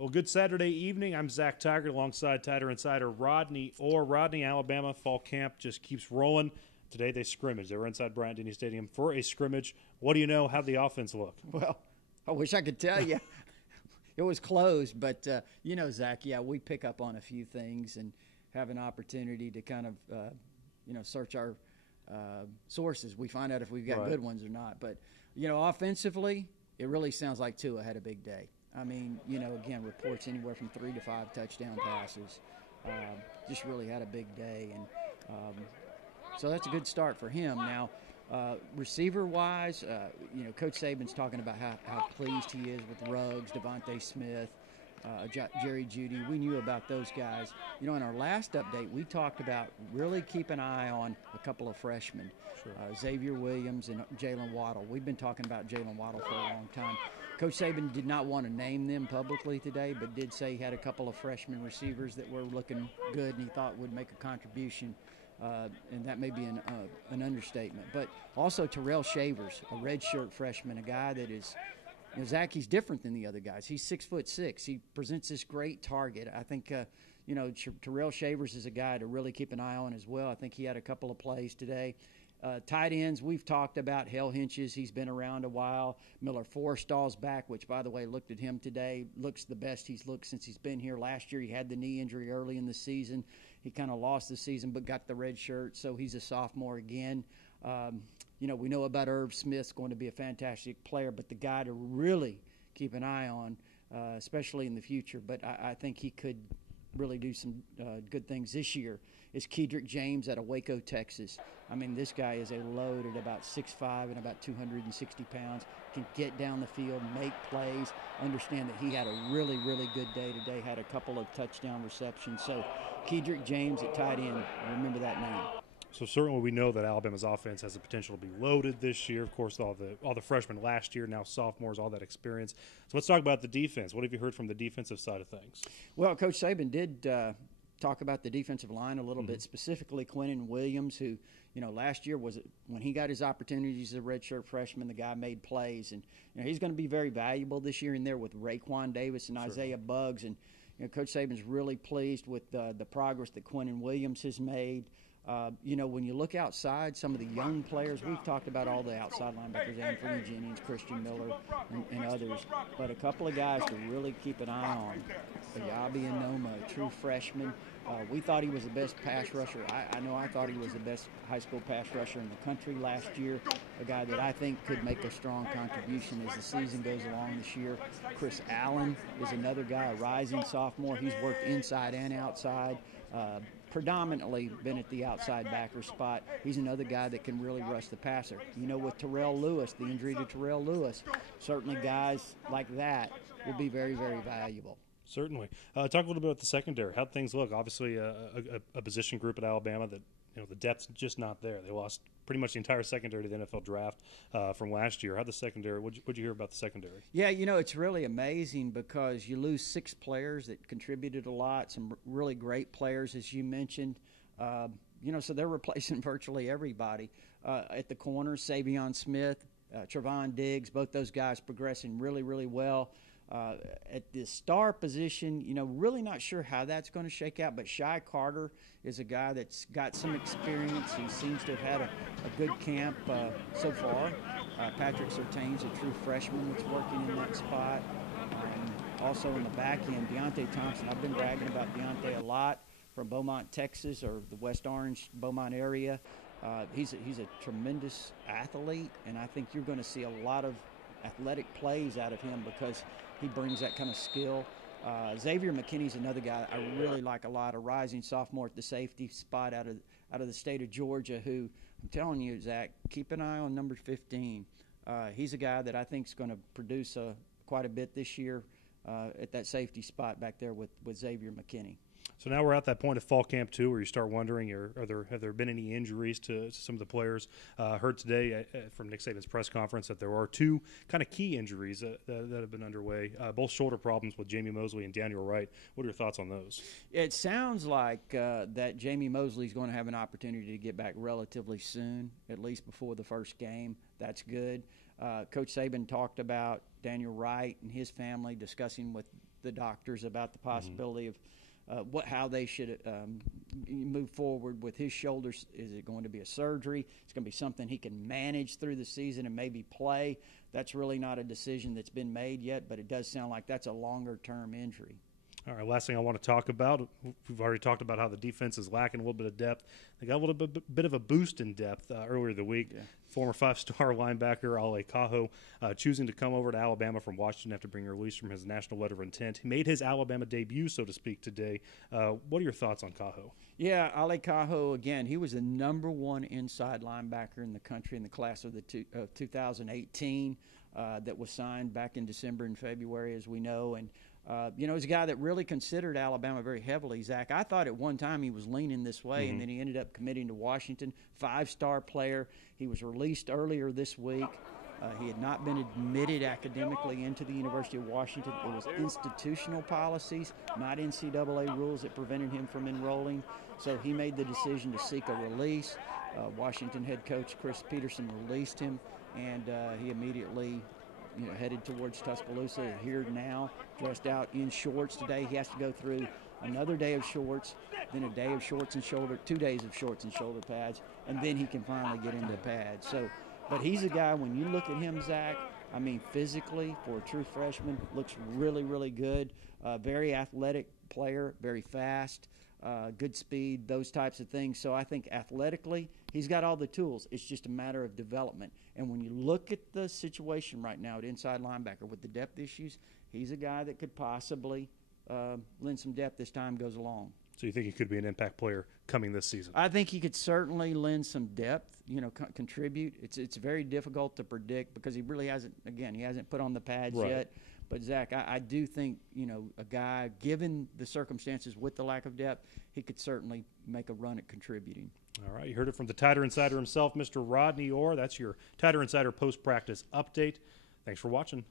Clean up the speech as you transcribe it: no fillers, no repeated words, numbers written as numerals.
Well, good Saturday evening. I'm Zach Tigert alongside Tiger Insider Rodney. Rodney, Alabama fall camp just keeps rolling. Today they scrimmage. They were inside Bryant-Denny Stadium for a scrimmage. What do you know? How'd the offense look? Well, I wish I could tell you. It was closed, but, Zach, we pick up on a few things and have an opportunity to kind of, search our sources. We find out if we've got good ones or not. But, offensively, it really sounds like Tua had a big day. I mean, again, reports anywhere from 3 to 5 touchdown passes. Just really had a big day. And so that's a good start for him. Now, receiver-wise, Coach Saban's talking about how pleased he is with Ruggs, Devontae Smith, Jerry Jeudy. We knew about those guys. In our last update, we talked about really keep an eye on a couple of freshmen, Xavier Williams and Jalen Waddle. We've been talking about Jalen Waddle for a long time. Coach Saban did not want to name them publicly today, but did say he had a couple of freshman receivers that were looking good and he thought would make a contribution. And that may be an understatement. But also Terrell Shavers, a redshirt freshman, a guy that is, Zach, he's different than the other guys. He's 6'6". He presents this great target. I think, Terrell Shavers is a guy to really keep an eye on as well. I think he had a couple of plays today. Tight ends, we've talked about Hale Hinches. He's been around a while. Miller Forrestall's back, which, by the way, looked at him today. Looks the best he's looked since he's been here. Last year he had the knee injury early in the season. He kind of lost the season but got the red shirt, so he's a sophomore again. We know about Irv Smith's going to be a fantastic player, but the guy to really keep an eye on, especially in the future, but I think he could really do some good things this year, is Tigert James out of Waco, Texas. I mean, this guy is a load at about 6'5" and about 260 pounds, can get down the field, make plays, understand that he had a really, really good day today, had a couple of touchdown receptions. So Tigert James at tight end, remember that name. So certainly we know that Alabama's offense has the potential to be loaded this year. Of course, all the freshmen last year, now sophomores, all that experience. So let's talk about the defense. What have you heard from the defensive side of things? Well, Coach Saban did talk about the defensive line a little bit, specifically Quinnen Williams, who, last year was when he got his opportunities as a redshirt freshman, the guy made plays. And he's going to be very valuable this year in there with Raekwon Davis and Isaiah Buggs. And Coach Saban's really pleased with the progress that Quinnen Williams has made. When you look outside, some of the young players, we've talked about all the outside linebackers, Anthony Jennings, Christian Miller, and others, but a couple of guys to really keep an eye on. Ayabi Anoma, a true freshman. We thought he was the best pass rusher. I know I thought he was the best high school pass rusher in the country last year, a guy that I think could make a strong contribution as the season goes along this year. Chris Allen is another guy, a rising sophomore. He's worked inside and outside. Predominantly been at the outside backer spot. He's another guy that can really rush the passer. With Terrell Lewis, the injury to Terrell Lewis, certainly guys like that will be very, very valuable. Certainly. Talk a little bit about the secondary. How'd things look? Obviously a position group at Alabama that, the depth's just not there. They lost pretty much the entire secondary to the NFL draft from last year. How'd the secondary, what'd you hear about the secondary? Yeah, it's really amazing because you lose 6 players that contributed a lot, some really great players, as you mentioned. So they're replacing virtually everybody. At the corners, Savion Smith, Trevon Diggs, both those guys progressing really, really well. At the star position, really not sure how that's going to shake out, but Shy Carter is a guy that's got some experience. He seems to have had a good camp so far. Patrick Sartain's a true freshman that's working in that spot. Also in the back end, Deontay Thompson. I've been bragging about Deontay a lot from Beaumont, Texas, or the West Orange, Beaumont area. He's a tremendous athlete, and I think you're going to see a lot of athletic plays out of him because he brings that kind of skill. Xavier McKinney's another guy I really like a lot, a rising sophomore at the safety spot out of the state of Georgia who, I'm telling you, Zach, keep an eye on number 15. He's a guy that I think is going to produce quite a bit this year at that safety spot back there with Xavier McKinney. So now we're at that point of fall camp too, where you start wondering, have there been any injuries to some of the players? Heard today from Nick Saban's press conference that there are 2 kind of key injuries that have been underway, both shoulder problems with Jamie Mosley and Daniel Wright. What are your thoughts on those? It sounds like that Jamie Mosley is going to have an opportunity to get back relatively soon, at least before the first game. That's good. Coach Saban talked about Daniel Wright and his family, discussing with the doctors about the possibility of how they should move forward with his shoulders. Is it going to be a surgery? It's going to be something he can manage through the season and maybe play. That's really not a decision that's been made yet, but it does sound like that's a longer-term injury. All right, last thing I want to talk about, we've already talked about how the defense is lacking a little bit of depth. They got a little bit of a boost in depth earlier the week. Yeah. Former 5-star linebacker Haleh Kaho choosing to come over to Alabama from Washington after being released from his national letter of intent. He made his Alabama debut, so to speak, today. What are your thoughts on Kaho? Yeah, Haleh Kaho, again, he was the number 1 inside linebacker in the country in the class of 2018 that was signed back in December and February, as we know. And he's a guy that really considered Alabama very heavily, Zach. I thought at one time he was leaning this way, and then he ended up committing to Washington. 5-star player. He was released earlier this week. He had not been admitted academically into the University of Washington. It was institutional policies, not NCAA rules, that prevented him from enrolling. So he made the decision to seek a release. Washington head coach Chris Peterson released him, and he immediately headed towards Tuscaloosa, here now, dressed out in shorts today. He has to go through another day of shorts, then a day of shorts and 2 days of shorts and shoulder pads, and then he can finally get into pads. So, but he's a guy, when you look at him, Zach, I mean, physically, for a true freshman, looks really, really good. Very athletic player, very fast, good speed, those types of things. So I think athletically, he's got all the tools. It's just a matter of development. And when you look at the situation right now at inside linebacker with the depth issues, he's a guy that could possibly lend some depth as time goes along. So you think he could be an impact player coming this season? I think he could certainly lend some depth, contribute. It's very difficult to predict because he really hasn't, again, he hasn't put on the pads yet. But, Zach, I do think, a guy, given the circumstances with the lack of depth, he could certainly make a run at contributing. All right, you heard it from the Tigert Insider himself, Mr. Rodney Orr. That's your Tigert Insider post-practice update. Thanks for watching.